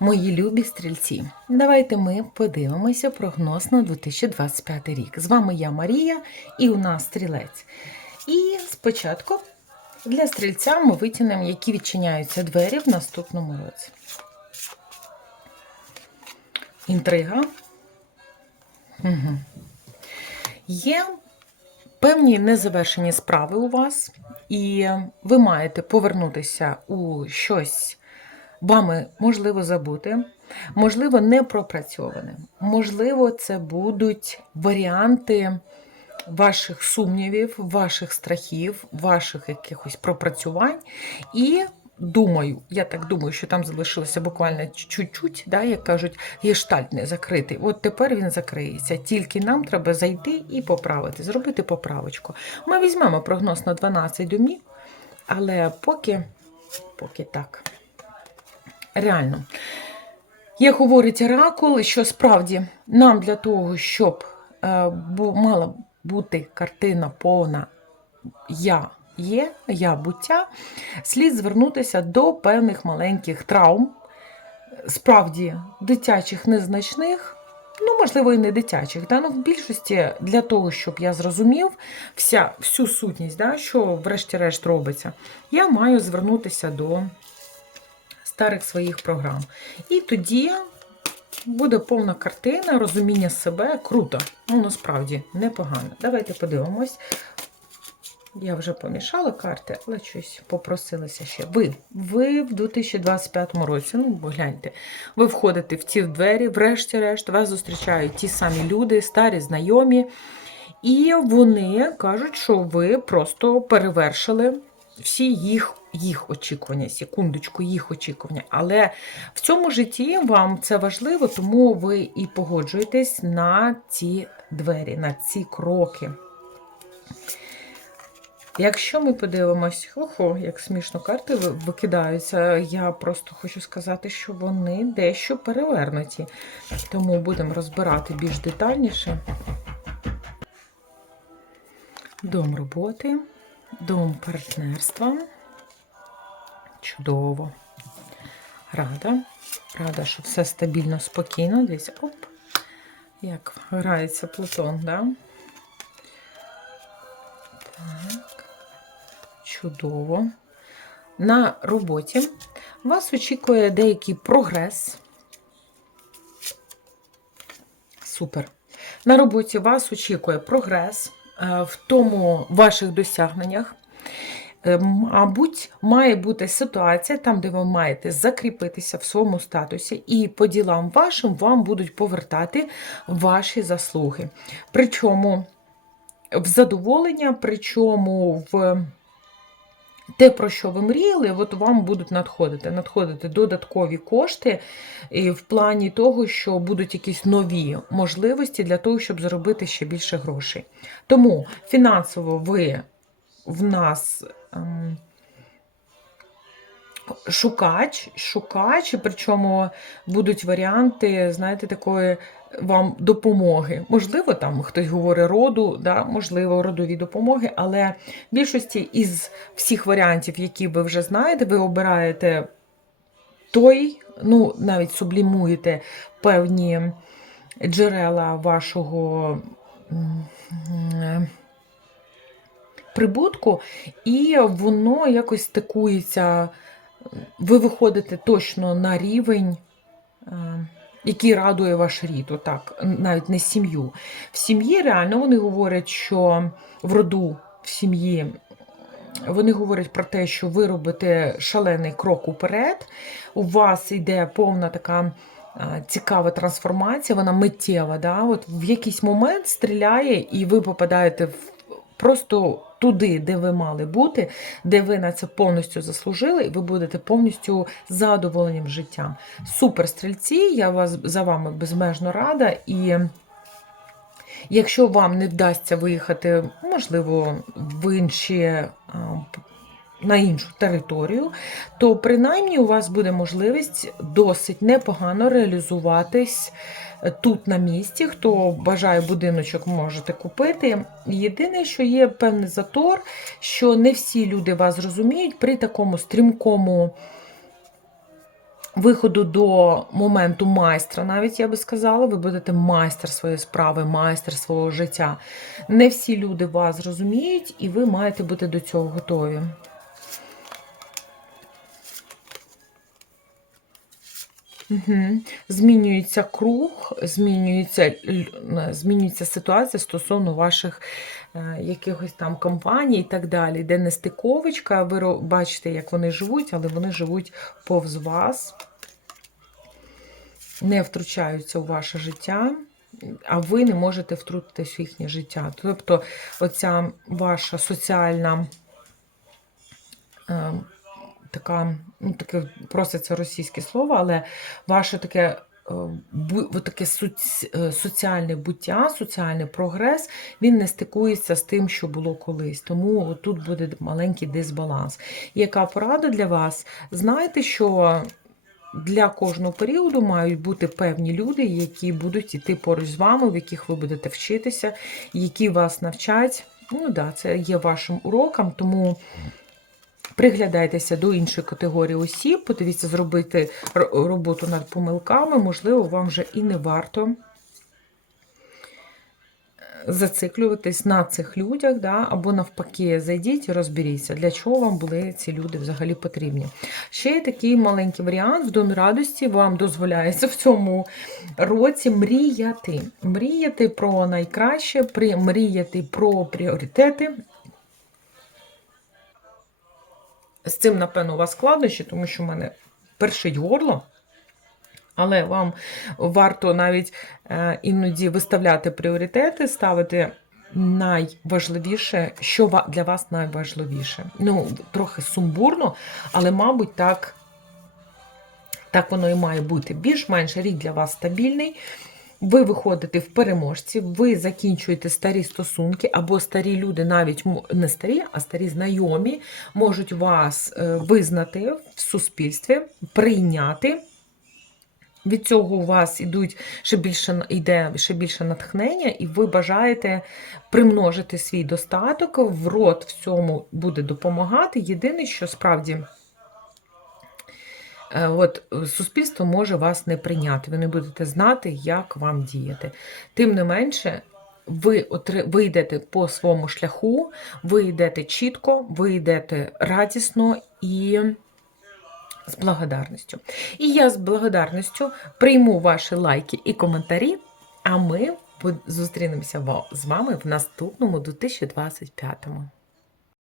Мої любі стрільці, давайте ми подивимося прогноз на 2025 рік. З вами я Марія і у нас стрілець. І спочатку для стрільця ми витягнемо, які відчиняються двері в наступному році. Інтрига. Угу. Є певні незавершені справи у вас, і ви маєте повернутися у щось вами можливо забути, можливо, не пропрацьоване. Можливо, це будуть варіанти ваших сумнівів, ваших страхів, ваших якихось пропрацювань. І думаю, я так думаю, що там залишилося буквально чуть-чуть, да, як кажуть, гештальт не закритий. От тепер він закриється. Тільки нам треба зайти і поправити, зробити поправочку. Ми візьмемо прогноз на 12 домів, але поки, поки так. Реально. Як говорить Оракул, що справді нам для того, щоб е, мала бути картина повна я є, я буття, слід звернутися до певних маленьких травм, справді дитячих незначних, ну, можливо, і не дитячих. Да? Ну, в більшості для того, щоб я зрозумів вся, всю сутність, да, що врешті-решт робиться, я маю звернутися до старих своїх програм. І тоді буде повна картина, розуміння себе. Круто. Ну, насправді, непогано. Давайте подивимось. Я вже помішала карти, але щось попросилася ще. Ви ви в 2025 році, ну, гляньте, ви входите в ті двері, врешті-решт, вас зустрічають ті самі люди, старі, знайомі. І вони кажуть, що ви просто перевершили всі їх їх очікування, секундочку, їх очікування. Але в цьому житті вам це важливо, тому ви і погоджуєтесь на ці двері, на ці кроки. Якщо ми подивимось, охо, як смішно карти викидаються, я просто хочу сказати, що вони дещо перевернуті. Тому будемо розбирати більш детальніше. Дом роботи, дом партнерства. Чудово. Рада. Рада, що все стабільно, спокійно. Дивіться, оп, як грається Плутон, да? Так. Чудово. На роботі вас очікує деякий прогрес. Супер. На роботі вас очікує прогрес е, в тому ваших досягненнях. Е, мабуть, має бути ситуація там, де ви маєте закріпитися в своєму статусі, і по ділам вашим вам будуть повертати ваші заслуги. Причому в задоволення, причому в те, про що ви мріяли, от вам будуть надходити. Надходити додаткові кошти в плані того, що будуть якісь нові можливості для того, щоб заробити ще більше грошей. Тому фінансово ви в нас ем, шукач, шукач, причому будуть варіанти, знаєте, такої вам допомоги. Можливо, там хтось говорить роду, да, можливо, родові допомоги, але в більшості із всіх варіантів, які ви вже знаєте, ви обираєте той, ну, навіть сублімуєте певні джерела вашого прибутку, і воно якось стикується, ви виходите точно на рівень, е, який радує ваш рід, отак, навіть не сім'ю. В сім'ї реально вони говорять, що в роду в сім'ї. Вони говорять про те, що ви робите шалений крок уперед. У вас йде повна така е, цікава трансформація, вона миттєва. Да? От В якийсь момент стріляє, і ви попадаєте в просто туди, де ви мали бути, де ви на це повністю заслужили, і ви будете повністю задоволенням життям. Супер стрільці, я вас за вами безмежно рада. І якщо вам не вдасться виїхати, можливо, в інші. На іншу територію, то принаймні у вас буде можливість досить непогано реалізуватись тут на місці. Хто бажає будиночок, можете купити. Єдине, що є певний затор, що не всі люди вас розуміють при такому стрімкому виходу до моменту майстра, навіть я би сказала, ви будете майстер своєї справи, майстер свого життя. Не всі люди вас зрозуміють, і ви маєте бути до цього готові. Угу. Змінюється круг, змінюється, змінюється ситуація стосовно ваших е, якихось там компаній і так далі, де нестиковочка, ви бачите, як вони живуть, але вони живуть повз вас, не втручаються у ваше життя, а ви не можете втрутитись в їхнє життя. Тобто, оця ваша соціальна. е, Така, ну таке проситься російське слово, але ваше таке, е, таке е, соціальне буття, соціальний прогрес, він не стикується з тим, що було колись. Тому тут буде маленький дисбаланс. І Яка порада для вас? Знайте, що для кожного періоду мають бути певні люди, які будуть йти поруч з вами, в яких ви будете вчитися, які вас навчать. Ну да, це є вашим уроком, тому. Приглядайтеся до іншої категорії осіб, подивіться зробити роботу над помилками, можливо, вам вже і не варто е, зациклюватись на цих людях, да? або навпаки, зайдіть і розберіться, для чого вам були ці люди взагалі потрібні. Ще є такий маленький варіант в домі радості вам дозволяється в цьому році мріяти. Мріяти про найкраще, мріяти про пріоритети. З цим, напевно, у вас складнощі, тому що в мене першить горло. Але вам варто навіть е, іноді виставляти пріоритети, ставити найважливіше, що для вас найважливіше. Ну, трохи сумбурно, але, мабуть, так, так воно і має бути. Більш-менш рік для вас стабільний. Ви виходите в переможці, ви закінчуєте старі стосунки, або старі люди, навіть не старі, а старі знайомі, можуть вас е, визнати в суспільстві, прийняти. Від цього у вас ідуть ще більше йде ще більше натхнення, і ви бажаєте примножити свій достаток. В рот в цьому буде допомагати. Єдине, що справді. Е, От е, суспільство може вас не прийняти. Ви не будете знати, як вам діяти. Тим не менше, ви ви йдете по своєму шляху, ви йдете чітко, ви йдете радісно і з благодарністю. І я з благодарністю прийму ваші лайки і коментарі, а ми зустрінемося з вами в наступному 2025-му.